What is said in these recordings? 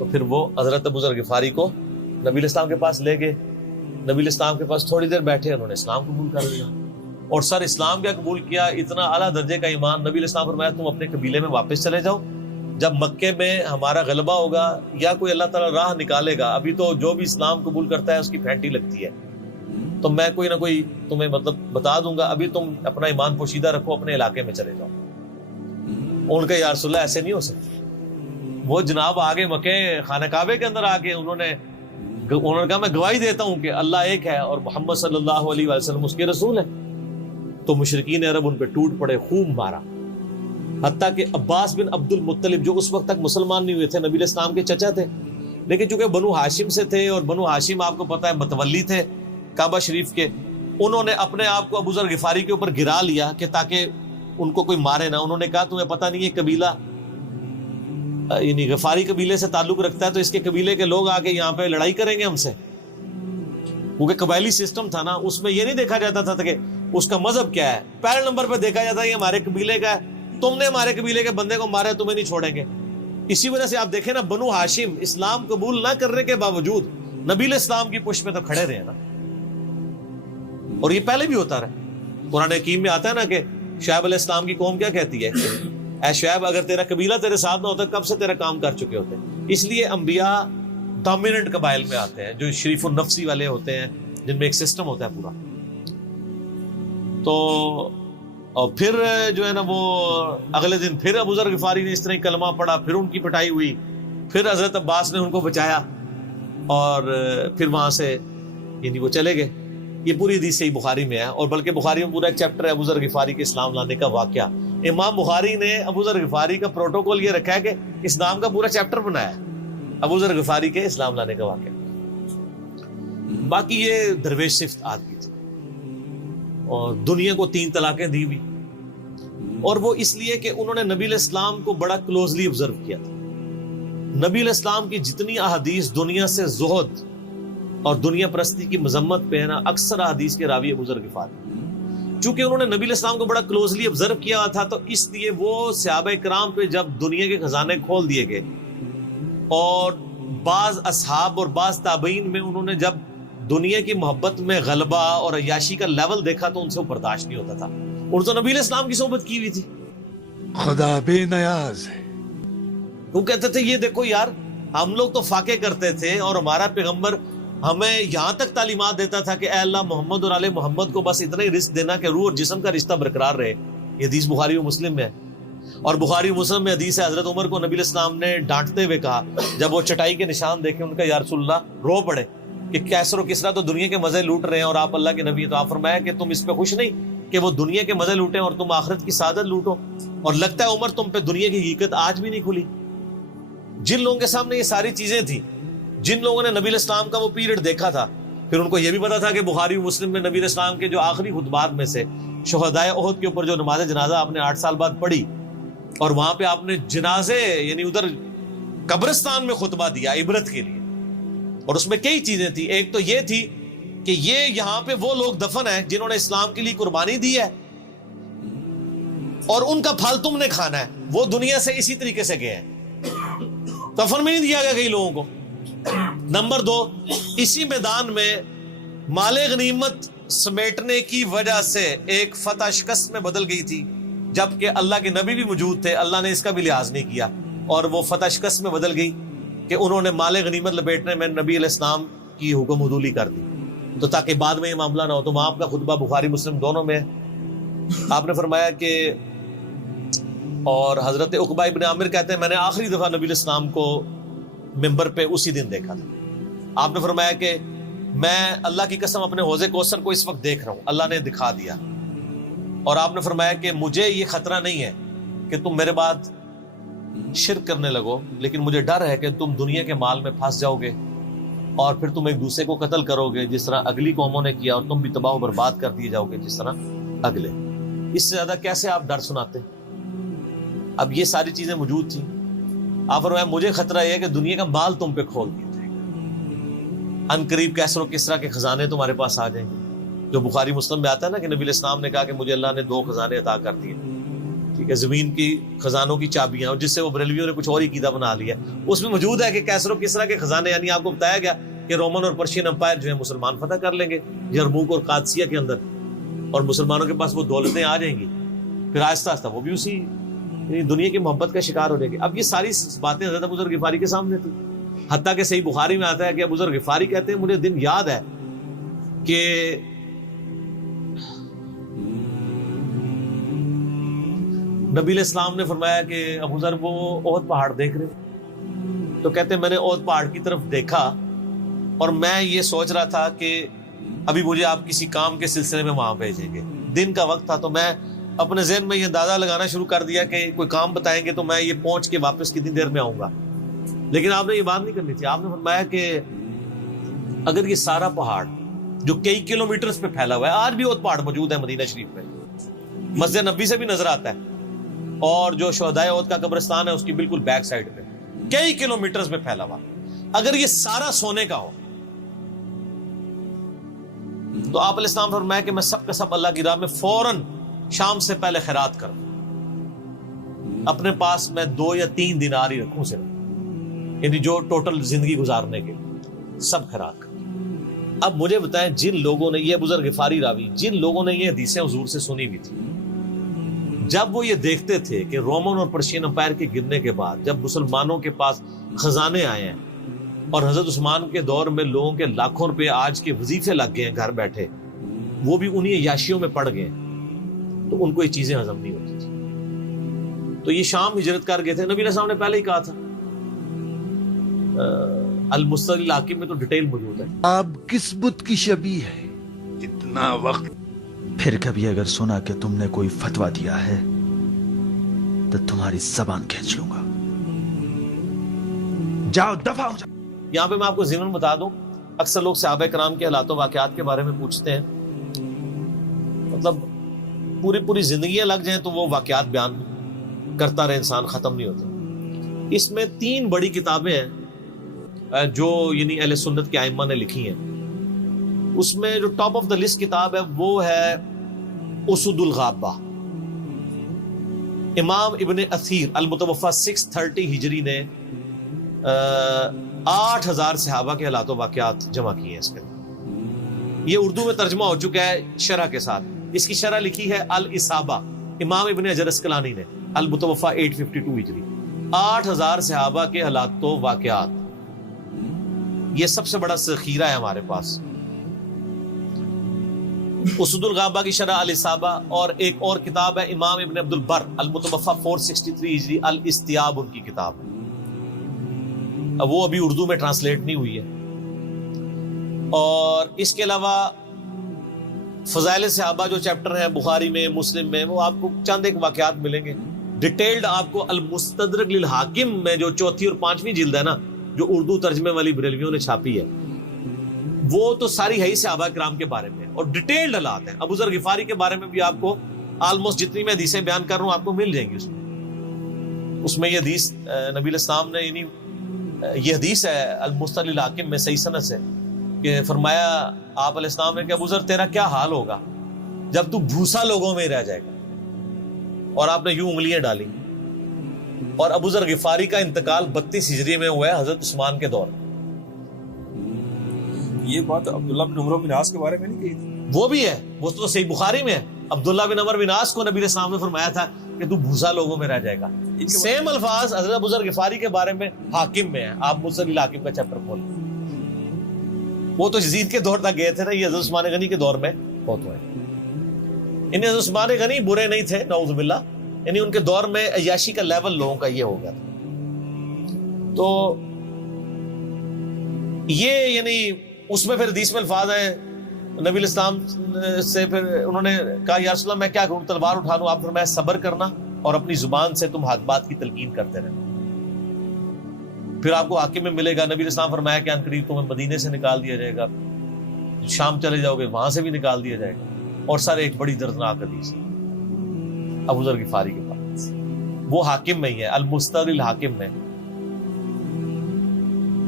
تو پھر وہ حضرت ابو ذر غفاری کو نبی علیہ السلام کے پاس لے گئے. نبی علیہ السلام کے پاس تھوڑی دیر بیٹھے, انہوں نے اسلام قبول کر لیا. اور سر اسلام کیا قبول کیا, اتنا اعلیٰ درجے کا ایمان. نبی علیہ السلام فرمایا تم اپنے قبیلے میں واپس چلے جاؤ, جب مکے میں ہمارا غلبہ ہوگا یا کوئی اللہ تعالیٰ راہ نکالے گا, ابھی تو جو بھی اسلام قبول کرتا ہے اس کی پھینٹی لگتی ہے, تو میں کوئی نہ کوئی تمہیں مطلب بتا دوں گا, ابھی تم اپنا ایمان پوشیدہ رکھو, اپنے علاقے میں چلے جاؤ. ان کا یا رسول اللہ ایسے نہیں ہو سکتا. وہ جناب آگے مکے خانہ کعبے کے اندر آ کے انہوں نے کہا میں گواہی دیتا ہوں کہ اللہ ایک ہے اور محمد صلی اللہ علیہ وسلم اس کے رسول ہے. تو مشرکین عرب ان پہ ٹوٹ پڑے, خوب مارا. حتیٰ کہ عباس بن عبد المطلب جو اس وقت تک مسلمان نہیں ہوئے تھے, نبی علیہ السلام کے چچا تھے, لیکن چونکہ بنو ہاشم سے تھے اور بنو ہاشم آپ کو پتا ہے متولی تھے کعبہ شریف کے, انہوں نے اپنے آپ کو ابو ذر غفاری کے اوپر گرا لیا کہ تاکہ ان کو کوئی مارے نہ. انہوں نے کہا تمہیں پتہ نہیں ہے قبیلہ یعنی غفاری قبیلے سے تعلق رکھتا ہے, تو اس کے قبیلے کے لوگ آ کے یہاں پہ لڑائی کریں گے ہم سے. کیونکہ قبائلی سسٹم تھا نا, اس میں یہ نہیں دیکھا جاتا تھا کہ اس کا مذہب کیا ہے, پہلے نمبر پہ دیکھا جاتا ہے یہ ہمارے قبیلے کا ہے, تم نے ہمارے قبیلے کے بندے کو مارا, تمہیں نہیں چھوڑیں گے. اسی وجہ سے آپ دیکھیں نا, بنو ہاشم اسلام قبول نہ کرنے کے باوجود نبی علیہ السلام کی پشت میں تو کھڑے رہے نا, اور یہ پہلے بھی ہوتا رہا. قرآن حکیم میں آتا ہے نا کہ شعیب علیہ السلام کی قوم کیا کہتی ہے, اے شعیب اگر تیرا قبیلہ تیرے ساتھ نہ ہوتا کب سے تیرا کام کر چکے ہوتے. اس لیے انبیاء ڈومیننٹ قبائل میں آتے ہیں, جو شریف النفسی والے ہوتے ہیں, جن میں ایک سسٹم ہوتا ہے پورا. تو اور پھر جو ہے نا وہ اگلے دن پھر ابو ذر غفاری نے اس طرح کلمہ پڑھا, پھر ان کی پٹائی ہوئی, پھر حضرت عباس نے ان کو بچایا اور پھر وہاں سے یعنی وہ چلے گئے. یہ پوری حدیث صحیح بخاری میں ہے, اور بلکہ بخاری میں پورا ایک چیپٹر ہے ابو ذر غفاری کے اسلام لانے کا واقعہ. امام بخاری نے ابو ذر غفاری کا پروٹوکول یہ رکھا ہے کہ اسلام کا پورا چیپٹر بنایا ہے ابو ذر غفاری کے اسلام لانے کا واقعہ. باقی یہ درویش صفت آدمی تھی اور دنیا کو 3 طلاقیں دی ہوئی, اور وہ اس لیے کہ انہوں نے نبی علیہ السلام کو بڑا کلوزلی آبزرو کیا تھا. نبی علیہ السلام کی جتنی احادیث دنیا سے زہد اور دنیا پرستی کی مذمت پہ ہے نا, اکثر احادیث کے راوی ابو ذر غفاری. چونکہ انہوں نے نبی علیہ السلام کو بڑا کلوزلی آبزرو کیا تھا, تو اس لیے وہ صحابہ کرام پہ جب دنیا کے خزانے کھول دیے گئے, اور بعض اصحاب اور بعض تابعین میں انہوں نے جب دنیا کی محبت میں غلبہ اور عیاشی کا لیول دیکھا تو ان سے وہ برداشت نہیں ہوتا تھا. انہوں تو نبی علیہ السلام کی صحبت کی ہوئی تھی, خدا بے نیاز ہے. وہ کہتے تھے یہ دیکھو یار, ہم لوگ تو فاقے کرتے تھے اور ہمارا پیغمبر ہمیں یہاں تک تعلیمات دیتا تھا کہ اے اللہ محمد اور آل محمد کو بس اتنا ہی رزق دینا کہ روح اور جسم کا رشتہ برقرار رہے. یہ حدیث بخاری و مسلم میں ہے, اور بخاری و مسلم میں حدیث ہے حضرت عمر کو نبی علیہ السلام نے ڈانٹتے ہوئے کہا, جب وہ چٹائی کے نشان دیکھے ان کا یا رسول اللہ رو پڑے کہ کیسر و کسرا تو دنیا کے مزے لوٹ رہے ہیں اور آپ اللہ کے نبی, تو آپ فرمایا کہ تم اس پہ خوش نہیں کہ وہ دنیا کے مزے لوٹیں اور تم آخرت کی سعادت لوٹو. اور لگتا ہے عمر تم پہ دنیا کی حقیقت آج بھی نہیں کھلی. جن لوگوں کے سامنے یہ ساری چیزیں تھیں, جن لوگوں نے نبی علیہ السلام کا وہ پیریڈ دیکھا تھا, پھر ان کو یہ بھی پتا تھا کہ بخاری و مسلم میں نبی علیہ السلام کے جو آخری خطبات میں سے شہدائے احد کے اوپر جو نماز جنازہ آپ نے 8 سال بعد پڑھی, اور وہاں پہ آپ نے جنازے یعنی ادھر قبرستان میں خطبہ دیا عبرت کے لیے, اور اس میں کئی چیزیں تھیں. ایک تو یہ تھی کہ یہ یہاں پہ وہ لوگ دفن ہیں جنہوں نے اسلام کے لیے قربانی دی ہے, اور ان کا پھل تم نے کھانا ہے. وہ دنیا سے اسی طریقے سے گئے ہیں, دفن میں نہیں دیا گیا کئی لوگوں کو. نمبر 2, اسی میدان میں مال غنیمت سمیٹنے کی وجہ سے ایک فتح شکست میں بدل گئی تھی, جبکہ اللہ کے نبی بھی موجود تھے, اللہ نے اس کا بھی لحاظ نہیں کیا, اور وہ فتح شکست میں بدل گئی کہ انہوں نے مال غنیمت لپیٹنے میں نبی علیہ السلام کی حکم حدولی کر دی, تو تاکہ بعد میں یہ معاملہ نہ ہو. تو آپ کا خطبہ بخاری مسلم دونوں میں آپ نے فرمایا کہ, اور حضرت عقبہ ابن عامر کہتے ہیں میں نے آخری دفعہ نبی علیہ السلام کو ممبر پہ اسی دن دیکھا تھا. آپ نے فرمایا کہ میں اللہ کی قسم اپنے حوض کوثر کو اس وقت دیکھ رہا ہوں, اللہ نے دکھا دیا. اور آپ نے فرمایا کہ مجھے یہ خطرہ نہیں ہے کہ تم میرے بعد شرک کرنے لگو, لیکن مجھے ڈر ہے کہ تم دنیا کے مال میں پھنس جاؤ گے اور پھر تم ایک دوسرے کو قتل کرو گے جس طرح اگلی قوموں نے کیا, اور تم بھی تباہ و برباد کر دیے جاؤ گے جس طرح اگلے. اس سے زیادہ کیسے آپ ڈر سناتے؟ اب یہ ساری چیزیں موجود تھیں. آپ فرمایا مجھے خطرہ یہ ہے کہ دنیا کا مال تم پہ کھول دیا جائے گا, ان قریب کیسر و کسرا کے خزانے تمہارے پاس آ جائیں گے, جو بخاری مسلم میں آتا ہے نا کہ نبی علیہ السلام نے کہا کہ مجھے اللہ نے 2 خزانے عطا کر دیے. ٹھیک ہے, زمین کی خزانوں کی چابیاں, اور جس سے وہ بریلویوں نے کچھ اور ہی قیدا بنا لیا. اس میں موجود ہے کہ کیسر و کسرا کے خزانے, یعنی آپ کو بتایا گیا کہ رومن اور پرشین امپائر جو ہے مسلمان فتح کر لیں گے یرموک اور قادسیہ کے اندر, اور مسلمانوں کے پاس وہ دولتیں آ جائیں گی. پھر آہستہ آہستہ وہ بھی اسی دنیا کی محبت کا شکار ہو جائے گی. اب یہ ساری باتیں حضرت ابو ذر غفاری کے سامنے تھی, حتیٰ کہ صحیح بخاری میں آتا ہے کہ ابو ذر غفاری کہتے ہیں مجھے دن یاد ہے کہ نبی علیہ السلام نے فرمایا کہ ابو ذر وہ احد پہاڑ دیکھ رہے, تو کہتے ہیں میں نے احد پہاڑ کی طرف دیکھا اور میں یہ سوچ رہا تھا کہ ابھی مجھے آپ کسی کام کے سلسلے میں وہاں بھیجیں گے. دن کا وقت تھا, تو میں اپنے ذہن میں یہ اندازہ لگانا شروع کر دیا کہ کوئی کام بتائیں گے تو میں یہ پہنچ کے واپس کتنی دیر میں آؤں گا. لیکن آپ نے یہ بات نہیں کرنی تھی. آپ نے فرمایا کہ اگر یہ سارا پہاڑ جو کئی کلومیٹرز پہ پھیلا ہوا ہے, آج بھی احد پہاڑ موجود ہے مدینہ شریف میں, مسجد نبی سے بھی نظر آتا ہے, اور جو شہدائے احد کا قبرستان ہے اس کی بالکل بیک سائڈ پہ کئی کلومیٹرز میں پھیلا ہوا, اگر یہ سارا سونے کا ہو تو آپ علیہ السلام فرمایا کہ میں سب کا سب اللہ کی راہ میں فوراً شام سے پہلے خیرات کروں, اپنے پاس میں 2 یا 3 دینار ہی رکھوں صرف, یعنی جو ٹوٹل زندگی گزارنے کے سب خیرات کروں. اب مجھے بتائیں جن لوگوں نے, یہ ابو ذر غفاری راوی, جن لوگوں نے یہ حدیثیں حضور سے سنی ہوئی تھی, جب وہ یہ دیکھتے تھے کہ رومن اور پرشین امپائر کے گرنے کے بعد جب مسلمانوں کے پاس خزانے آئے ہیں اور حضرت عثمان کے دور میں لوگوں کے لاکھوں روپے آج کے وظیفے لگ گئے ہیں گھر بیٹھے, وہ بھی انہی عیاشیوں میں پڑ گئے, تو ان کو یہ چیزیں ہضم نہیں ہوتی تھی. تو یہ شام ہجرت کر گئے تھے. نبی علیہ السلام نے پہلے ہی کہا تھا, المستدل الحاکم میں تو ڈیٹیل موجود ہے. آپ کس بت کی شبیہ ہے, اتنا وقت. پھر کبھی اگر سنا کہ تم نے کوئی فتویٰ دیا ہے تو تمہاری زبان کھینچ لوں گا. جاؤ دفع ہو جاؤ. یہاں پہ میں آپ کو ضمن بتا دوں, اکثر لوگ صحابہ کرام کے حالات و واقعات کے بارے میں پوچھتے ہیں, مطلب پوری زندگیاں لگ جائیں تو وہ واقعات بیان کرتا رہے انسان, ختم نہیں ہوتے. اس میں 3 بڑی کتابیں ہیں جو یعنی اہل سنت کے ائمہ نے لکھی ہیں. اس میں جو ٹاپ آف دا لسٹ کتاب ہے وہ ہے اسد الغابہ. امام ابن اثیر المتوفا 630 ہجری نے 8000 صحابہ کے حالات و واقعات جمع کیے ہیں اس کے. یہ اردو میں ترجمہ ہو چکا ہے شرح کے ساتھ. اس کی شرح لکھی ہے الاصابہ, امام ابن حجر اسقلانی نے, المتوفا 852 ہجری. 8000 صحابہ کے حالات و واقعات, یہ سب سے بڑا ذخیرہ ہے ہمارے پاس. اسد الغابہ کی شرح الاصابہ, اور ایک اور کتاب ہے امام ابن عبد البر المتوفا 463 ہجری, الاستیاب ان کی کتاب ہے. اب وہ ابھی اردو میں ٹرانسلیٹ نہیں ہوئی ہے. اور اس کے علاوہ فضائل صحابہ جو چیپٹر ہے بخاری میں, مسلم میں, وہ آپ کو چند ایک واقعات ملیں گے. ڈیٹیلڈ آپ کو المستدرک للحاکم میں جو 4تھی اور 5ویں جلد ہے نا, جو اردو ترجمے والی بریلویوں نے چھاپی ہے, وہ تو ساری ہے ہی صحابہ کرام کے بارے میں, اور ڈیٹیلڈ حالات ہیں. ابو ذر غفاری کے بارے میں بھی آپ کو آلموسٹ جتنی میں حدیثیں بیان کر رہا ہوں آپ کو مل جائیں گی. اس میں یہ حدیث نبی علیہ السلام نے, یعنی یہ حدیث ہے المستدرک للحاکم میں صحیح سند سے, کہ فرمایا آپ علیہ السلام نے کہ ابو ذر تیرا کیا حال ہوگا جب تو بھوسا لوگوں میں رہ جائے گا. اور آپ نے یوں انگلیاں ڈالی. اور ابو ذر غفاری کا انتقال 32 ہجری میں ہوا ہے حضرت عثمان کے دور میں. یہ بات عبداللہ بن عمر بن عاص کے بارے میں نہیں کہی تھی؟ وہ بھی ہے, وہ تو صحیح بخاری میں ہے. عبداللہ بن عمر بن عاص کو نبی علیہ السلام نے فرمایا تھا کہ تو بھوسا لوگوں میں رہ جائے گا. سیم الفاظ حضرت ابو ذر غفاری کے بارے میں حاکم میں ہے. آپ مستدل الحاکم کا چیپٹر کھولیں. وہ تو یزید کے دور تک گئے تھے نا, یہ حضرت عثمان غنی کے دور میں بہت ہوئے. انہیں حضرت عثمان غنی برے نہیں تھے نعوذ باللہ, یعنی ان کے دور میں عیاشی کا لیول لوگوں کا یہ ہو گیا تھا. تو یہ یعنی اس میں پھر حدیث میں الفاظ ہیں نبی علیہ السلام سے, پھر انہوں نے کہا یا رسول اللہ میں کیا کروں, تلوار اٹھا لوں؟ آپ فرمایا صبر کرنا اور اپنی زبان سے تم حق بات کی تلقین کرتے رہنا, پھر آپ کو حاکم میں ملے گا. نبی علیہ السلام فرمایا کہ ان قریب تمہیں مدینے سے نکال دیا جائے گا, شام چلے جاؤ گے وہاں سے بھی نکال دیا جائے گا. اور سر ایک بڑی دردناک حدیث ابو ذر غفاری کے پاس, وہ حاکم میں ہی ہے, المستدرک الحاکم میں.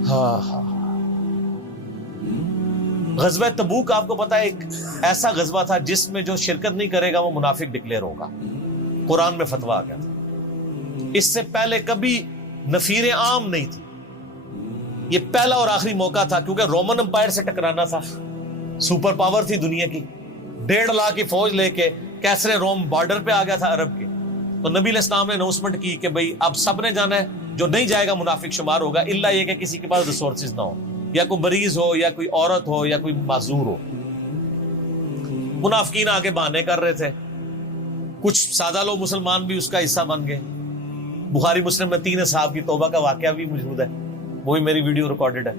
ہاں غزوہ تبوک آپ کو پتا ہے ایک ایسا غزوہ تھا جس میں جو شرکت نہیں کرے گا وہ منافق ڈکلیئر ہوگا. قرآن میں فتویٰ آ گیا تھا. اس سے پہلے کبھی نفیر عام نہیں تھی. یہ پہلا اور آخری موقع تھا, کیونکہ رومن امپائر سے ٹکرانا تھا, سپر پاور تھی دنیا کی, 1.5 لاکھ کی فوج لے کے کیسرے روم بارڈر پہ آ گیا تھا عرب کے. تو نبی علیہ السلام نے اناؤنسمنٹ کی کہ بھئی اب سب نے جانا ہے, جو نہیں جائے گا منافق شمار ہوگا, الا یہ کہ کسی کے پاس ریسورسز نہ ہو, یا کوئی مریض ہو, یا کوئی عورت ہو, یا کوئی معذور ہو. منافقین آگے بہانے کر رہے تھے. کچھ سادہ لوگ مسلمان بھی اس کا حصہ بن گئے. بخاری مسلم میں 3 اصحاب کی توبہ کا واقعہ بھی موجود ہے, وہی میری ویڈیو ریکارڈڈ ہے.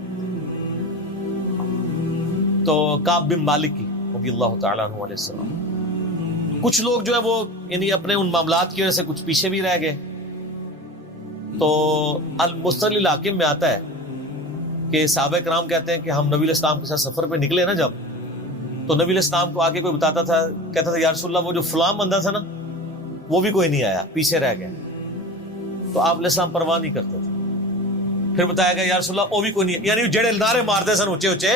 تو کعب بن مالک کی رضی اللہ تعالیٰ عنہ علیہ السلام, کچھ لوگ جو ہے وہ یعنی اپنے ان معاملات کی وجہ سے کچھ پیچھے بھی رہ گئے. تو المستدل الحاکم میں آتا ہے کہ صحابہ کرام کہتے ہیں کہ ہم نبی علیہ السلام کے ساتھ سفر پہ نکلے نا جب, تو نبی علیہ السلام کو آگے کوئی بتاتا تھا, کہتا تھا یا رسول اللہ وہ جو فلاں بندہ تھا نا وہ بھی کوئی نہیں آیا, پیچھے رہ گیا. تو آپ علیہ السلام پرواہ نہیں کرتے تھے. پھر بتایا گیا یا رسول اللہ وہ بھی کوئی نہیں, یعنی جڑے نعرے مارتے سن اونچے اونچے,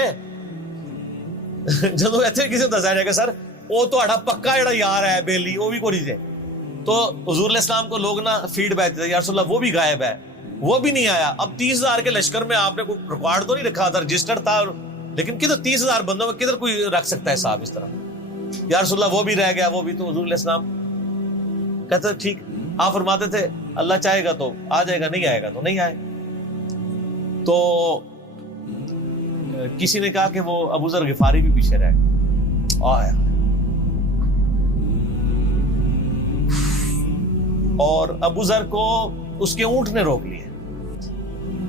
جدوں ایتھے کسی کو دسایا جائے گا سر وہ تہاڈا پکا جڑا یار ہے بیلی وہ بھی کوئی نہیں ہے, تو حضور علیہ السلام کو لوگ نا فیڈ بیک دیتے یا رسول اللہ وہ بھی غائب ہے, وہ بھی نہیں آیا. اب 30,000 کے لشکر میں آپ نے کوئی ریکارڈ تو نہیں رکھا تھا, رجسٹر تھا, لیکن کدھر 30,000 بندوں میں کدھر کوئی رکھ سکتا ہے صاحب اس طرح, یا رسول اللہ وہ بھی رہ گیا, وہ بھی. تو حضور علیہ السلام کہتے ٹھیک, آپ فرماتے تھے اللہ چاہے گا تو آ جائے گا, نہیں آئے گا تو نہیں آئے. تو کسی نے کہا کہ وہ ابو ذر غفاری بھی پیچھے رہ گیا, آیا. اور ابو ذر کو اس کے اونٹ نے روک لیے.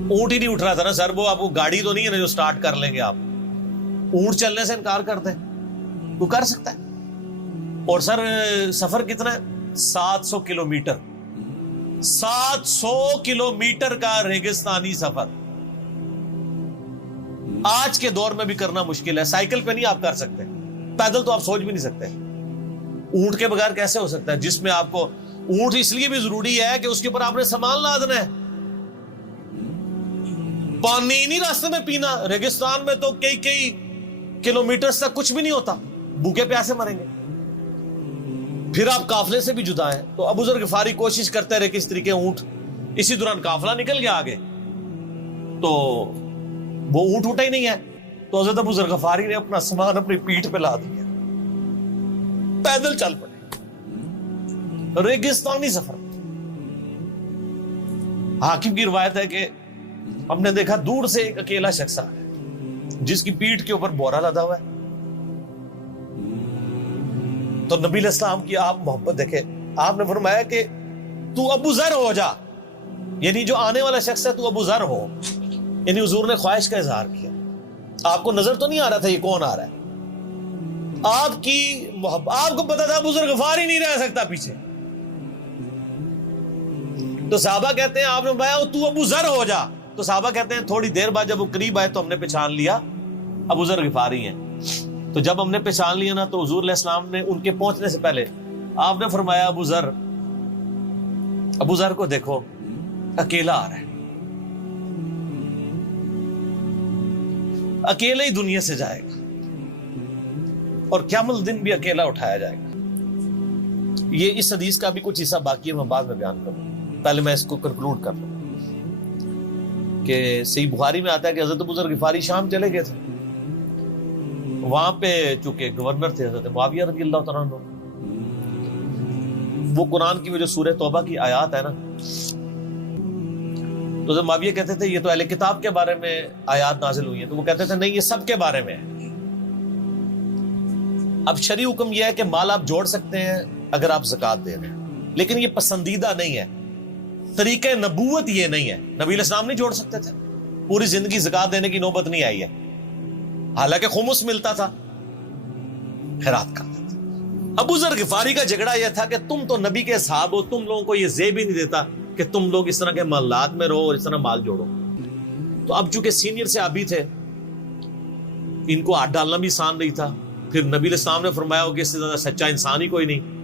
اونٹ ہی نہیں اٹھ رہا تھا نا سر, وہ آپ کو گاڑی تو نہیں ہے نا جو سٹارٹ کر لیں گے آپ, اونٹ چلنے سے انکار کرتے ہیں, وہ کر سکتا ہے. اور سر سفر کتنا ہے, 700 کلومیٹر, 700 کلومیٹر کا ریگستانی سفر آج کے دور میں بھی کرنا مشکل ہے. سائیکل پہ نہیں آپ کر سکتے, پیدل تو آپ سوچ بھی نہیں سکتے. اونٹ کے بغیر کیسے ہو سکتا ہے, جس میں آپ کو اونٹ اس لیے بھی ضروری ہے کہ اس کے اوپر آپ نے سامان لادنا ہے. پانی نہیں راستے میں پینا, ریگستان میں تو کئی کلومیٹر تک کچھ بھی نہیں ہوتا, بھوکے پیاسے مریں گے. پھر آپ قافلے سے بھی جدا ہیں. تو ابو ذر غفاری کوشش کرتے رہے کہ اس طریقے اونٹ, اسی دوران قافلہ نکل گیا آگے, تو وہ اونٹ اٹھا ہی نہیں ہے. تو حضرت ابو ذر غفاری نے اپنا سامان اپنی پیٹھ پہ لا دیا, پیدل چل پڑے ریگستانی سفر. حاکم کی روایت ہے کہ ہم نے دیکھا دور سے ایک اکیلا شخص آ ہے جس کی پیٹھ کے اوپر بورا لدا ہوا ہے. تو نبی علیہ السلام کی آپ محبت دیکھیں, آپ نے فرمایا کہ تو ابو ذر ہو جا, یعنی جو آنے والا شخص ہے تو ابو ذر ہو. یعنی حضور نے خواہش کا اظہار کیا. آپ کو نظر تو نہیں آ رہا تھا یہ کون آ رہا ہے, آپ کی محبت, آپ کو پتا تھا ابو ذر غفاری نہیں رہ سکتا پیچھے. تو صحابہ کہتے ہیں آپ نے فرمایا تو ابو ذر ہو جا. تو صحابہ کہتے ہیں تھوڑی دیر بعد جب وہ قریب آئے تو ہم نے پہچان لیا ابو ذر غفاری ہیں. تو جب ہم نے پہچان لیا نا, تو حضور علیہ السلام نے ان کے پہنچنے سے پہلے آپ نے فرمایا ابو ذر کو دیکھو اکیلا آ رہا ہے, اکیلے ہی دنیا سے جائے گا, اور قیامت الدن بھی اکیلا اٹھایا جائے گا. یہ اس حدیث کا بھی کچھ حصہ باقی ہے, میں بعد میں بیان کروں, پہلے میں اس کو کنکلوڈ کر لوں. کہ صحیح بخاری میں آتا ہے کہ حضرت ابو ذر غفاری شام چلے گئے تھے, وہاں پہ چونکہ گورنر تھے حضرت معاویہ رضی اللہ تعالیٰ عنہ. وہ قرآن کی جو سورہ توبہ کی آیات ہے نا, تو حضرت معاویہ کہتے تھے یہ تو اہل کتاب کے بارے میں آیات نازل ہوئی ہیں. تو وہ کہتے تھے نہیں, یہ سب کے بارے میں ہے. اب شرعی حکم یہ ہے کہ مال آپ جوڑ سکتے ہیں اگر آپ زکوٰۃ دے رہے ہیں, لیکن یہ پسندیدہ نہیں ہے. طریقہ نبوت یہ نہیں ہے. نبی علیہ السلام نہیں جوڑ سکتے تھے, پوری زندگی زکوٰۃ دینے کی نوبت نہیں آئی ہے, حالانکہ خمس ملتا تھا, خیرات کرتے تھے. ابو ذر غفاری کا جھگڑا یہ تھا کہ تم تو نبی کے صحابہ ہو, تم لوگوں کو یہ زیب ہی نہیں دیتا کہ تم لوگ اس طرح کے محلات میں رہو اور اس طرح مال جوڑو. تو اب چونکہ سینئر سے ابھی تھے, ان کو ہاتھ ڈالنا بھی آسان نہیں تھا. پھر نبی علیہ السلام نے فرمایا ہو کہ اس سے زیادہ سچا انسان ہی کوئی نہیں.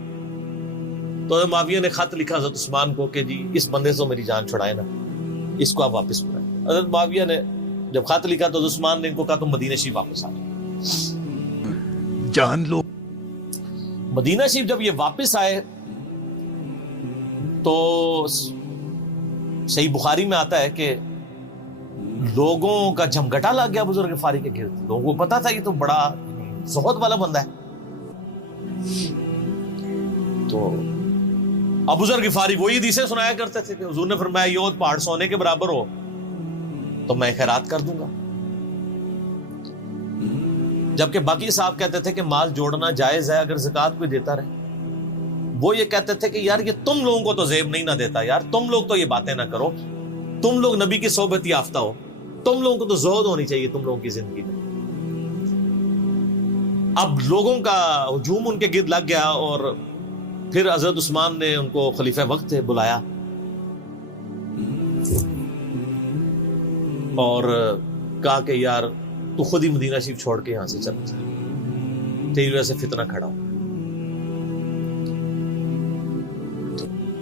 تو معاویہ نے خط لکھا حضرت عثمان کو کہ جی اس بندے سے میری جان چھڑائے نا, اس کو آپ واپس بلائیں. حضرت معاویہ نے جب خط لکھا تو عثمان نے ان کو کہا تم مدینہ شریف واپس آ جاؤ. جان لو. مدینہ شریف جب یہ واپس آئے تو صحیح بخاری میں آتا ہے کہ لوگوں کا جھمگٹا لگ گیا بزرگ غفاری کے گرد. لوگوں کو پتا تھا یہ تو بڑا زہد والا بندہ ہے. تو ابو ذر غفاری وہی حدیثیں سنایا کرتے تھے کہ حضور نے فرمایا یہ احد پہاڑ سونے کے برابر ہو تو میں خیرات کر دوں گا. جبکہ باقی صاحب کہتے تھے کہ مال جوڑنا جائز ہے اگر زکوٰۃ کوئی دیتا رہے. وہ یہ کہتے تھے کہ یار یہ تم لوگوں کو تو زیب نہیں نہ دیتا, یار تم لوگ تو یہ باتیں نہ کرو, تم لوگ نبی کی صحبت یافتہ ہو, تم لوگوں کو تو زہد ہونی چاہیے تم لوگوں کی زندگی میں. اب لوگوں کا ہجوم ان کے گرد لگ گیا اور پھر حضرت عثمان نے ان کو خلیفہ وقت بلایا اور کہا کہ یار تو خود ہی مدینہ شریف چھوڑ کے یہاں سے چل جا, تیری وجہ سے فتنہ کھڑا ہو.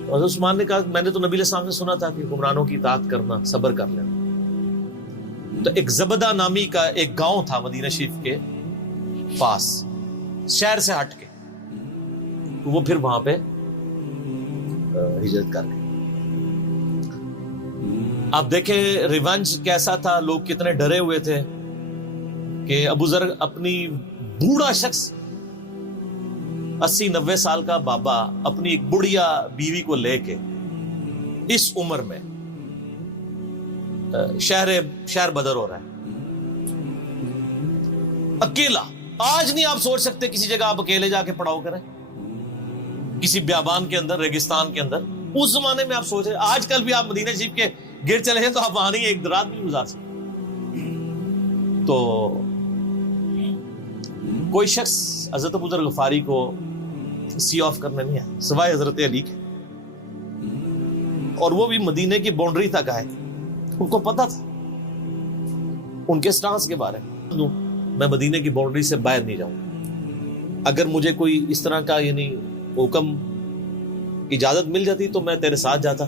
حضرت عثمان نے کہا میں نے تو نبی علیہ السلام سے سنا تھا کہ حکمرانوں کی اطاعت کرنا, صبر کر لینا. تو ایک زبدہ نامی کا ایک گاؤں تھا مدینہ شریف کے پاس, شہر سے ہٹ کے, تو وہ پھر وہاں پہ ہجرت کر گئے. آپ دیکھیں ریونج کیسا تھا, لوگ کتنے ڈرے ہوئے تھے کہ ابو ذر اپنی بوڑھا شخص 80-90 سال کا بابا اپنی ایک بڑھیا بیوی کو لے کے اس عمر میں شہر بدر ہو رہا ہے اکیلا. آج نہیں آپ سوچ سکتے کسی جگہ آپ اکیلے جا کے پڑاؤ کریں کسی بیابان کے اندر, ریگستان کے اندر. اس زمانے میں آپ سوچ رہے, آج کل بھی آپ مدینہ شریف کے گر چلے ہیں تو آپ وہاں نہیں ایک رات بھی گزار سکتے. تو کوئی شخص حضرت ابو ذر غفاری کو سی آف کرنے نہیں آیا سوائے حضرت علی کے, اور وہ بھی مدینے کی باؤنڈری تک آئے. ان کو پتا تھا ان کے سٹانس کے بارے میں, میں مدینے کی باؤنڈری سے باہر نہیں جاؤں. اگر مجھے کوئی اس طرح کا یعنی حکم اجازت مل جاتی تو میں تیرے ساتھ جاتا.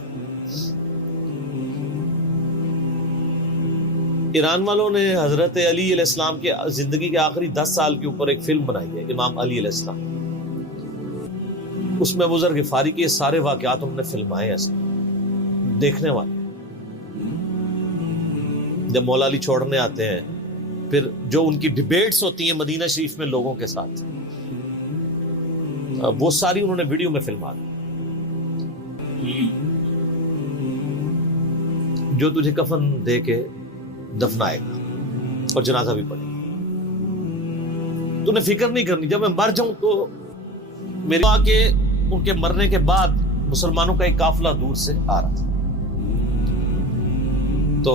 ایران والوں نے حضرت علی علیہ السلام کے زندگی کے آخری 10 سال کے اوپر ایک فلم بنائی ہے, امام علی علیہ السلام. اس میں ابو ذر غفاری کے سارے واقعات انہوں نے فلمائے ایسے دیکھنے والے. جب مولا علی چھوڑنے آتے ہیں, پھر جو ان کی ڈیبیٹس ہوتی ہیں مدینہ شریف میں لوگوں کے ساتھ, وہ ساری انہوں نے ویڈیو میں فلما دی. جو تجھے کفن دے کے دفنائے گا اور جنازہ بھی پڑے گا, تو نے فکر نہیں کرنی جب میں مر جاؤں تو میرے کے ان کے مرنے کے بعد مسلمانوں کا ایک قافلہ دور سے آ رہا تھا. تو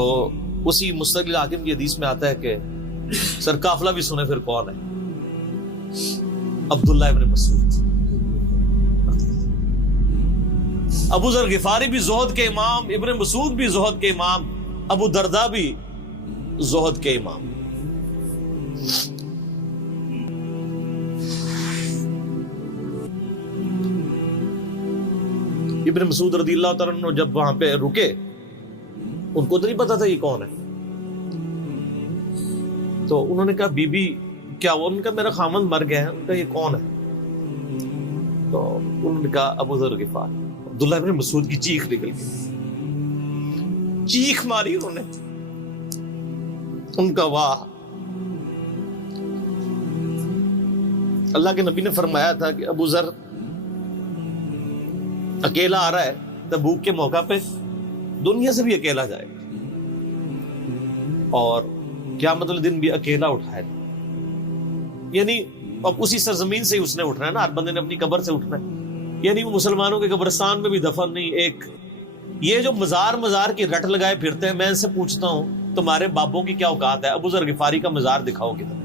اسی مستقل حاکم کی حدیث میں آتا ہے کہ سر قافلہ بھی سنے پھر کون ہے, عبداللہ ابن مسعود. ابو ذر غفاری بھی زہد کے امام, ابن مسعود بھی زہد کے امام, ابو درداء بھی زہد کے امام. ابن مسعود رضی اللہ تعالیٰ عنہ جب وہاں پہ رکے, ان کو تو نہیں پتا تھا یہ کون ہے. تو انہوں نے کہا بی بی کیا ہوا؟ ان کا میرا خامند مر گیا ہے. ان کا یہ کون ہے؟ تو انہوں نے کہا ابو ذر غفاری. عبداللہ ابن مسعود کی چیخ نکل گئی, چیخ ماری انہوں نے. ان کا واہ, اللہ کے نبی نے فرمایا تھا کہ ابو ذر اکیلا آ رہا ہے تبوک کے موقع پہ, دنیا سے بھی اکیلا جائے گا, اور قیامت والے دن بھی اکیلا اٹھائے. یعنی اب اسی سرزمین سے ہی اس نے اٹھنا ہے نا, ہر بندے نے اپنی قبر سے اٹھنا ہے. یعنی وہ مسلمانوں کے قبرستان میں بھی دفن نہیں. ایک یہ جو مزار کی رٹ لگائے پھرتے ہیں, میں ان سے پوچھتا ہوں تمہارے بابوں کی کیا اوقات ہے؟ ابو ذر غفاری کا مزار دکھاؤ کدھر.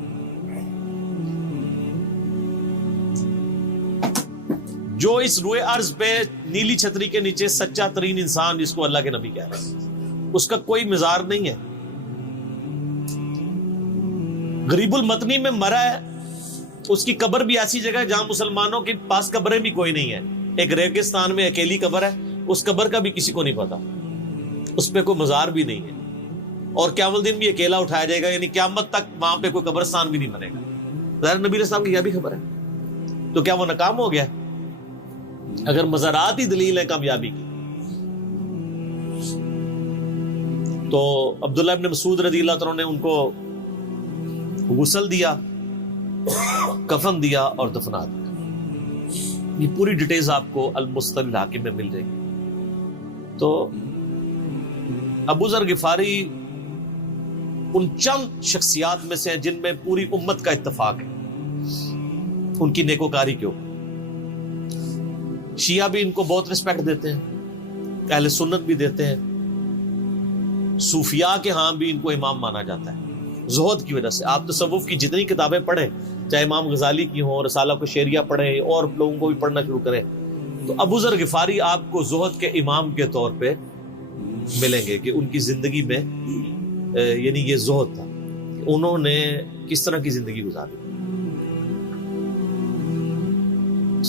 جو اس روئے ارض پہ نیلی چھتری کے نیچے سچا ترین انسان جس کو اللہ کے نبی کہہ رہے ہیں, اس کا کوئی مزار نہیں ہے. غریب المتنی میں مرا ہے, اس کی قبر بھی ایسی جگہ ہے جہاں مسلمانوں کے پاس قبریں بھی کوئی نہیں ہے. ایک ریگستان میں اکیلی قبر ہے, اس قبر کا بھی کسی کو نہیں پتا, اس پہ کوئی مزار بھی نہیں ہے, اور قیامت دن بھی اکیلا اٹھایا جائے گا. یعنی قیامت تک وہاں پہ کوئی قبرستان بھی نہیں بنے گا. ظاہر نبی علیہ السلام کی یہ بھی خبر ہے, تو کیا وہ ناکام ہو گیا؟ اگر مزارات ہی دلیل ہے کامیابی کی تو عبداللہ ابن مسعود رضی اللہ تعالیٰ نے ان کو غسل دیا، کفن دیا اور دفنا دیا۔ یہ پوری ڈیٹیلز آپ کو المستدرک الحاکم میں مل جائے گی۔ تو ابو ذر غفاری ان چند شخصیات میں سے ہیں جن میں پوری امت کا اتفاق ہے ان کی نیکوکاری کے اوپر۔ شیعہ بھی ان کو بہت رسپیکٹ دیتے ہیں، اہل سنت بھی دیتے ہیں، صوفیاء کے ہاں بھی ان کو امام مانا جاتا ہے زہد کی وجہ سے۔ آپ تصوف کی جتنی کتابیں پڑھیں، چاہے امام غزالی کی ہوں، رسالہ کو شیریہ پڑھیں، اور لوگوں کو بھی پڑھنا شروع کریں، تو ابو ذر غفاری آپ کو زہد کے امام کے طور پہ ملیں گے کہ ان کی زندگی میں یعنی یہ زہد تھا، انہوں نے کس طرح کی زندگی گزاری۔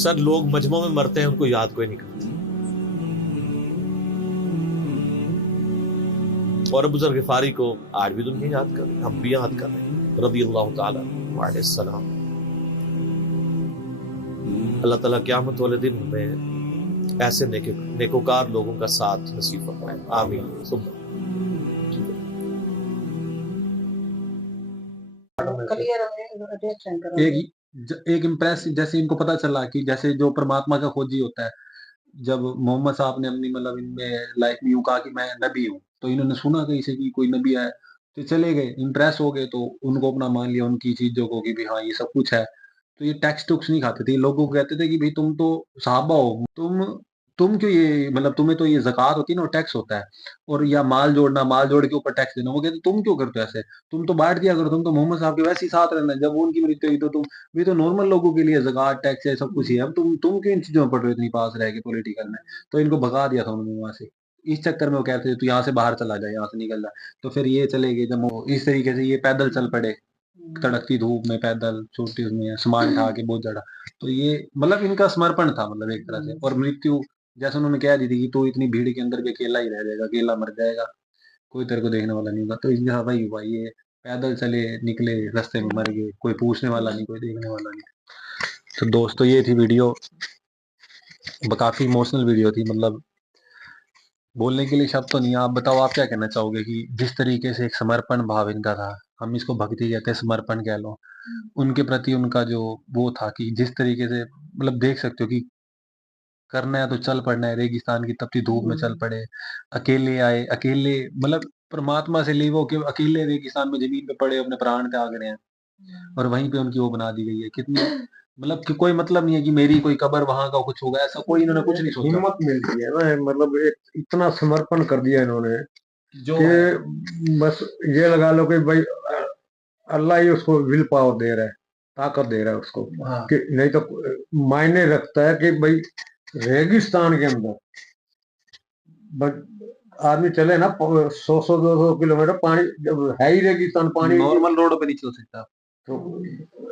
سر لوگ مجمع میں مرتے ہیں، ان کو یاد کوئی نہیں کرتا، اور ابو ذر غفاری کو آج بھی دنیا یاد کر رہے ہیں، ہم بھی یاد کر رہے ہیں رضی اللہ تعالیٰ علیہ السلام۔ اللہ تعالیٰ قیامت والے دن میں ایسے نیکوکار لوگوں کا ساتھ نصیب فرمائے، آمین ثم ایک امپریس، جیسے ان کو پتا چلا کہ جیسے جو پرماتما کا کھوجی ہوتا ہے، جب محمد صاحب نے اپنی مطلب ان میں لائف میں یوں کہا کہ میں نبی ہوں، تو انہوں نے سنا کہیں سے کہ کوئی نبی ہے تو چلے گئے، امپریس ہو گئے، تو ان کو اپنا مان لیا ان کی چیزوں کو کہ بھی ہاں یہ سب کچھ ہے۔ تو یہ ٹیکس ٹوکس نہیں کھاتے تھے، لوگوں کو کہتے تھے کہ بھائی تم تو صحابہ ہو، تم کیوں یہ مطلب تمہیں تو یہ زکوٰۃ ہوتی ہے نا، ٹیکس ہوتا ہے، اور یا مال جوڑنا، مال جوڑ کے اوپر ٹیکس دینا، وہ کہتے تم کیوں کرتے ہو ایسے، تم تو بانٹ دیا کرو، تم تو محمد صاحب کے ویسے ہی ساتھ رہنا، جب ان کی مرتبہ ہوئی تو تم بھی تو نارمل لوگوں کے لیے زکوٰۃ ٹیکس ہے سب کچھ ہی ہے، اب تم کیوں ان چیزوں میں پڑ رہے ہو اتنی پاس رہ کے پولیٹیکل میں۔ تو ان کو بھگا دیا تھا انہوں نے وہاں سے، اس چکر میں وہ کہتے تھے تو یہاں سے باہر چلا جائے، یہاں سے نکل جائے، تو پھر یہ چلے گئے، جب وہ اس طریقے سے یہ پیدل چل پڑے تڑکتی دھوپ میں، پیدل چھوٹی اس میں سامان اٹھا کے بہت زیادہ، تو یہ مطلب ان کا سمرپن تھا مطلب ایک طرح سے، اور مرتیو جیسے انہوں نے کہہ دی تھی کہ تو اتنی بھیڑ کے اندر بھی اکیلا ہی رہ جائے گا، اکیلا مر جائے گا، کوئی تیرے کو دیکھنے والا نہیں ہوگا، تو اس جیسا وہی ہوا، یہ پیدل چلے نکلے رستے میں مر گئے، کوئی پوچھنے والا نہیں، کوئی دیکھنے والا نہیں۔ تو دوستو یہ تھی ویڈیو، کافی ایموشنل ویڈیو تھی، مطلب بولنے کے لیے شبد تو نہیں ہے۔ آپ بتاؤ آپ کیا کہنا چاہو گے کہ جس طریقے سے ایک سمرپن بھاو ان کا تھا، ہم اس کو بھکتی کہتے ہیں، سمرپن کہہ لو، ان کے پرتی ان کا جو وہ تھا کہ جس طریقے سے مطلب دیکھ سکتے ہو کہ کرنا ہے تو چل پڑنا ہے، ریگستان کی تپتی دھوپ میں چل پڑے، اکیلے آئے، اکیلے مطلب پرماتما سے لیو کہ اکیلے ریگستان میں زمین پہ پڑے اپنے پران تیاگ رہے ہیں، اور وہیں پہ ان کی وہ بنا دی گئی ہے، کتنی مطلب کہ کوئی مطلب نہیں ہے کہ میری کوئی قبر وہاں کا کچھ ہوگا، ایسا کوئی انہوں نے کچھ نہیں سوچا۔ ہمت ملتی ہے نا، مطلب اتنا سمرپن کر دیا انہوں نے جو کہ بس یہ لگا لو کہ بھائی اللہ ہی اس کو ول پاور دے رہا ہے، طاقت دے رہا ہے اس کو، کہ نہیں تو معنی رکھتا ہے کہ بھائی ریگستان کے اندر آدمی چلے نا 100-200 کلومیٹر، پانی جب ہے ہی ریگستان، پانی نارمل روڈ پہ نہیں چل سکتا، تو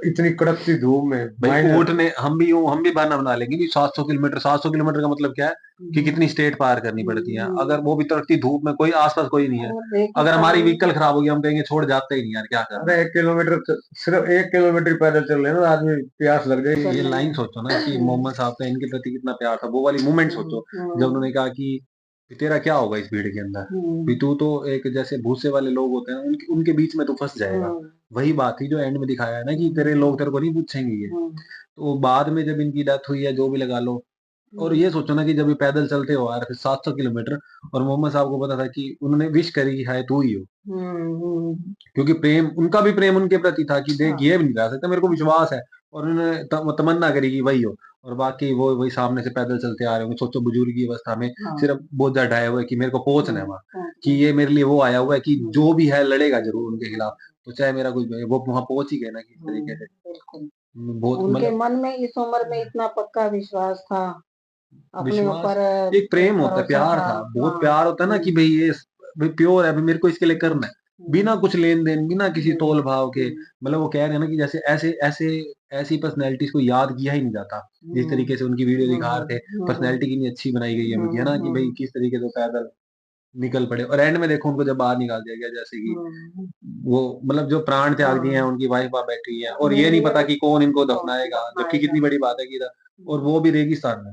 اتنی کڑکتی دھوپ میں اونٹنے ہم بھی بہانا بنا لیں گے 700 کلومیٹر کا مطلب کیا ہے کہ کتنی اسٹیٹ پار کرنی پڑتی ہیں، اگر وہ بھی تڑکتی دھوپ میں، کوئی آس پاس کوئی نہیں ہے، اگر ہماری وہیکل خراب ہوگی ہم کہیں گے چھوڑ جاتے ہی نہیں یار، کیا کریں، 1 کلومیٹر، صرف 1 کلومیٹر پیدل چل رہے ہیں نا، آدمی پیاس لگ جائے گی۔ یہ لائن سوچو نا کہ محمد صاحب کا ان کے پرتی کتنا پیار تھا، وہ والی مومنٹ سوچو جب انہوں نے کہا کہ تیرا کیا ہوگا اس بھیڑ کے اندر، بھی تو ایک جیسے بھوسے والے لوگ ہوتے ہیں ان کے بیچ میں تو پھنس جائے گا، وہی بات تھی جو اینڈ میں دکھایا ہے نا کہ تیرے لوگ تیرے کو نہیں پوچھیں گے یہ، تو بعد میں جب ان کی ڈیتھ ہوئی ہے جو بھی لگا لو، اور یہ سوچو نا کہ جب یہ پیدل چلتے ہو یار 700 کلومیٹر، اور محمد صاحب کو پتا تھا کہ انہوں نے وش کری ہے تو ہی ہو، کیونکہ پریم ان کا بھی پریم ان کے پرتی تھا کہ دیکھ یہ بھی نہیں رہ سکتا، میرے کو وشواس ہے، اور انہوں نے تمنا کری کہ وہی ہو، اور باقی وہی سامنے سے پیدل چلتے آ رہے ہوں، سوچو بزرگی اوستھا میں صرف بوجھا ڈھائے ہوئے کہ میرے کو پہنچنا ہے وہاں، کہ یہ میرے لیے وہ آیا ہوا ہے کہ جو بھی ہے لڑے گا ضرور ان کے خلاف، تو چاہے میرا کوئی وہ وہاں پہنچ ہی گئے نا کس طریقے سے، بہت ان کے من میں اس عمر میں اتنا پکا وشواس تھا، اپنے اوپر ایک پریم ہوتا ہے، پیار تھا، بہت پیار ہوتا ہے نا کہ بھئی یہ پیور ہے، میرے کو اس کے لیے کرنا ہے، بنا کچھ لین دین، بنا کسی تول بھاؤ کے، مطلب وہ کہہ رہے ہیں نا کہ جیسے ایسی پرسنالٹیز کو یاد کیا ہی نہیں جاتا، جس طریقے سے ان کی ویڈیو دکھا رہے تھے، پرسنالٹی کتنی اچھی بنائی گئی ہے ان کی، ہے نا کہ بھئی کس طریقے سے پیدل نکل پڑے، اور اینڈ میں دیکھو ان کو جب باہر نکال دیا گیا، جیسے کہ وہ مطلب جو پران تیاگ دیے ہیں، ان کی وائف وہاں بیٹھی ہے، اور یہ نہیں پتا کہ کون ان کو دفنائے گا، جبکہ کتنی بڑی بات ہے کہ اور وہ بھی ریگستان میں،